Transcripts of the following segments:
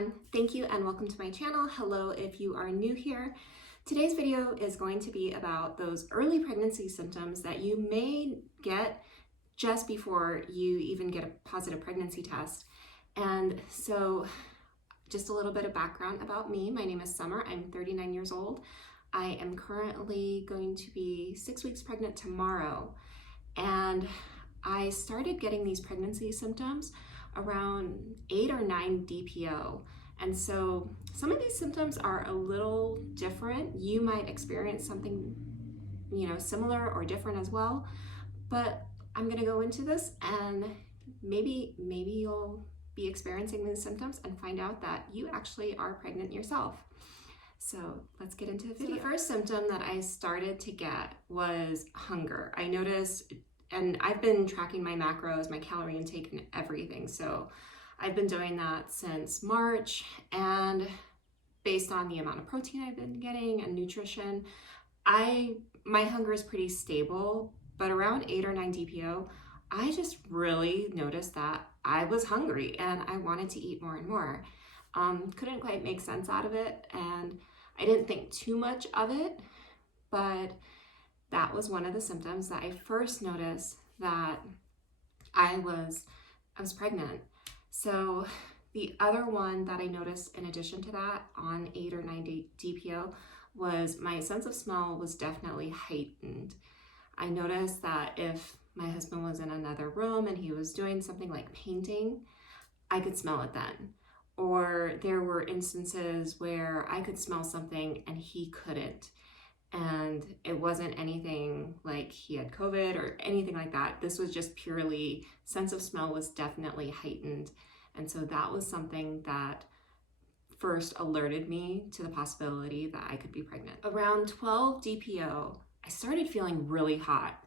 everyone. Thank you and welcome to my channel. Hello if you are new here. Today's video is going to be about those early pregnancy symptoms that you may get just before you even get a positive pregnancy test. And so just a little bit of background about me. My name is Summer. I'm 39 years old. I am currently going to be 6 weeks pregnant tomorrow. And I started getting these pregnancy symptoms around 8 or 9 DPO. And so some of these symptoms are a little different. You might experience something, similar or different as well. But I'm gonna go into this and maybe you'll be experiencing these symptoms and find out that you actually are pregnant yourself. So let's get into the video. So the first symptom that I started to get was hunger. I noticed, and I've been tracking my macros, my calorie intake and everything. So I've been doing that since March, and based on the amount of protein I've been getting and nutrition, my hunger is pretty stable, but around 8 or 9 DPO, I just really noticed that I was hungry and I wanted to eat more and more. Couldn't quite make sense out of it, and I didn't think too much of it, but that was one of the symptoms that I first noticed that I was pregnant. So the other one that I noticed in addition to that on 8 or 9 DPO was my sense of smell was definitely heightened. I noticed that if my husband was in another room and he was doing something like painting, I could smell it then. Or there were instances where I could smell something and he couldn't. And it wasn't anything like he had COVID or anything like that. This was just purely sense of smell was definitely heightened. And so that was something that first alerted me to the possibility that I could be pregnant. Around 12 DPO, I started feeling really hot.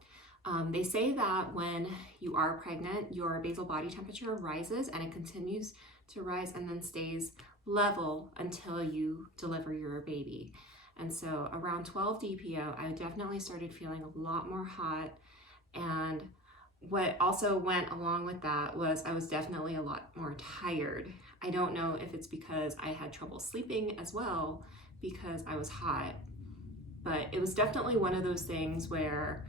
They say that when you are pregnant, your basal body temperature rises and it continues to rise and then stays level until you deliver your baby. And so around 12 DPO, I definitely started feeling a lot more hot. And what also went along with that was I was definitely a lot more tired. I don't know if it's because I had trouble sleeping as well because I was hot, but it was definitely one of those things where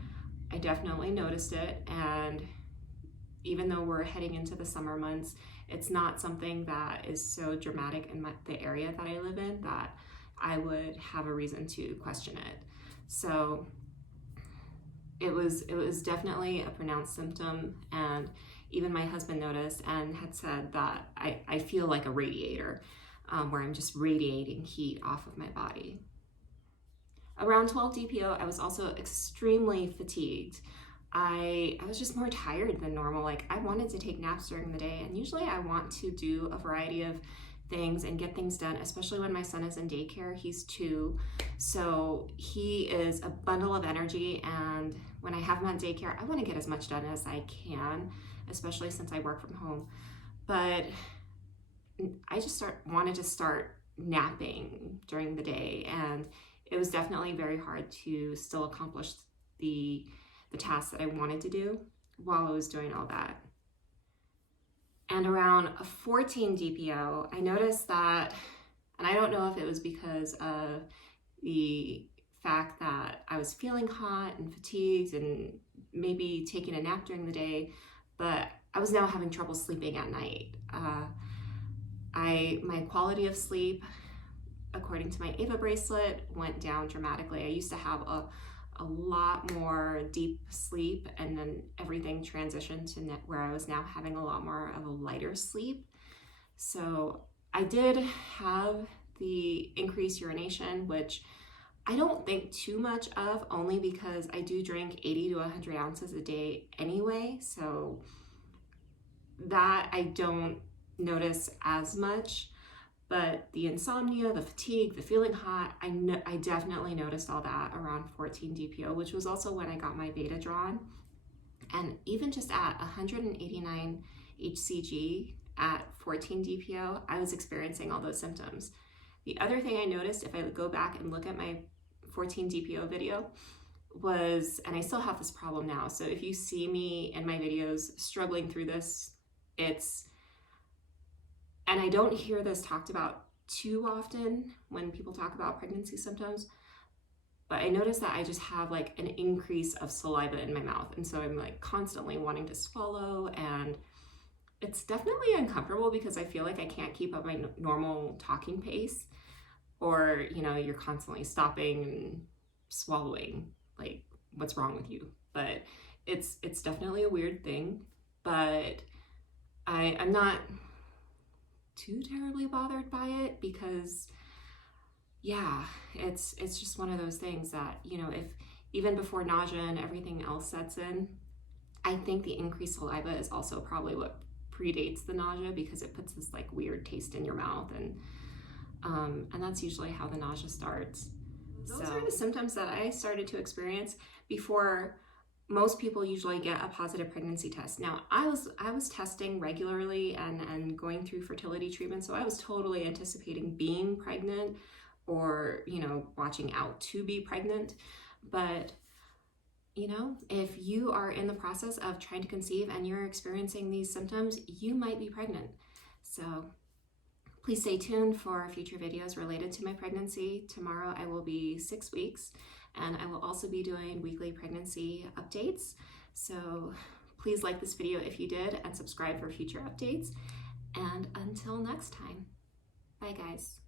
I definitely noticed it. And even though we're heading into the summer months, it's not something that is so dramatic in the area that I live in that I would have a reason to question it. So it was definitely a pronounced symptom, and even my husband noticed and had said that I feel like a radiator, where I'm just radiating heat off of my body. Around 12 DPO, I was also extremely fatigued. I was just more tired than normal. Like, I wanted to take naps during the day, and usually I want to do a variety of things and get things done, especially when my son is in daycare. He's 2, so he is a bundle of energy, and when I have him at daycare, I want to get as much done as I can, especially since I work from home. But I just wanted to start napping during the day, and it was definitely very hard to still accomplish the tasks that I wanted to do while I was doing all that. And around 14 DPO, I noticed that, and I don't know if it was because of the fact that I was feeling hot and fatigued and maybe taking a nap during the day, but I was now having trouble sleeping at night. My quality of sleep, according to my AVA bracelet, went down dramatically. I used to have a lot more deep sleep, and then everything transitioned to where I was now having a lot more of a lighter sleep. So I did have the increased urination, which I don't think too much of, only because I do drink 80 to 100 ounces a day anyway. So that I don't notice as much. But the insomnia, the fatigue, the feeling hot, I definitely noticed all that around 14 DPO, which was also when I got my beta drawn. And even just at 189 HCG at 14 DPO, I was experiencing all those symptoms. The other thing I noticed, if I go back and look at my 14 DPO video, was, and I still have this problem now, so if you see me in my videos struggling through this, it's And I don't hear this talked about too often when people talk about pregnancy symptoms, but I notice that I just have like an increase of saliva in my mouth. And so I'm like constantly wanting to swallow, and it's definitely uncomfortable because I feel like I can't keep up my normal talking pace, or, you know, you're constantly stopping and swallowing. Like, what's wrong with you? But it's definitely a weird thing, but I'm not too terribly bothered by it because, yeah, it's just one of those things that, you know, if even before nausea and everything else sets in, I think the increased saliva is also probably what predates the nausea, because it puts this like weird taste in your mouth, and that's usually how the nausea starts. Those are the symptoms that I started to experience before most people usually get a positive pregnancy test. Now, I was testing regularly and going through fertility treatment, so I was totally anticipating being pregnant, or, you know, watching out to be pregnant. But, you know, if you are in the process of trying to conceive and you're experiencing these symptoms, you might be pregnant. So please stay tuned for future videos related to my pregnancy. Tomorrow I will be 6 weeks, and I will also be doing weekly pregnancy updates. So please like this video if you did, and subscribe for future updates. And until next time, bye guys.